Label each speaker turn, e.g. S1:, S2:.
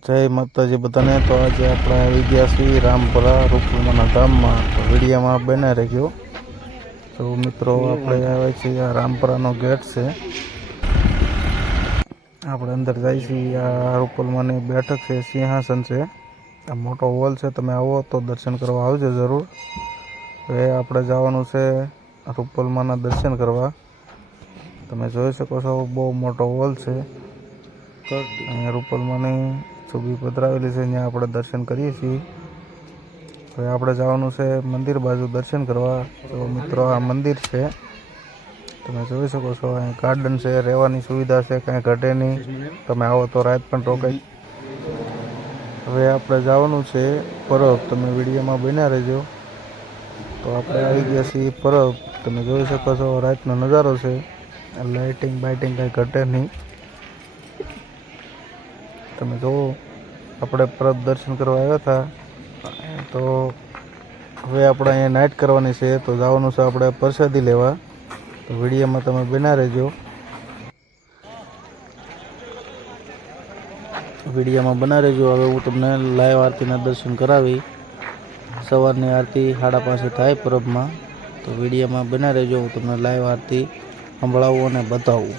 S1: જય માતાજી બધાને. તો આજે આપણે આવી ગયા છીએ રામપરા રૂપલમાના ધામમાં. તો વિડીયામાં બના રહ્યો તો મિત્રો આપણે આવ્યા છીએ આ રામપરાનો ગેટ છે. આપણે અંદર જઈએ છીએ. આ રૂપલમાની બેઠક છે સિંહાસન છે. આ મોટો હોલ છે. તમે આવો તો દર્શન કરવા આવજો જરૂર. હવે આપણે જવાનું છે રૂપલમાના દર્શન કરવા. તમે જોઈ શકો છો બહુ મોટો હોલ છે. રૂપલમાની છબી પધરાવેલી છે, ત્યાં આપણે દર્શન કરીએ છીએ. હવે આપણે જવાનું છે મંદિર બાજુ દર્શન કરવા. તો મિત્રો, આ મંદિર છે. તમે જોઈ શકો છો અહીં ગાર્ડન છે, રહેવાની સુવિધા છે, કાંઈ ઘટે નહીં. તમે આવો તો રાત પણ રોકાય. હવે આપણે જવાનું છે પરબ. તમે વિડીયોમાં બન્યા રહેજો. તો આપણે આવી ગયા છીએ પરબ. તમે જોઈ શકો છો, રાતનો નજારો છે. લાઇટિંગ બાઇટિંગ કાંઈ ઘટે નહીં. તમે જુઓ આપણે પરબ દર્શન કરવા આવ્યા હતા. તો હવે આપણે અહીંયા નાઇટ કરવાની છે, તો જવાનું છે આપણે પ્રસાદી લેવા. તો વિડીયોમાં તમે બના રહેજો. વિડીયોમાં બના રહેજો. હવે હું તમને લાઈવ આરતીના દર્શન કરાવી. સવારની આરતી સાડા પાંચે થાય પરબમાં. તો વિડીયોમાં બના રહેજો. હું તમને લાઈવ આરતી સંભળાવું અને બતાવું.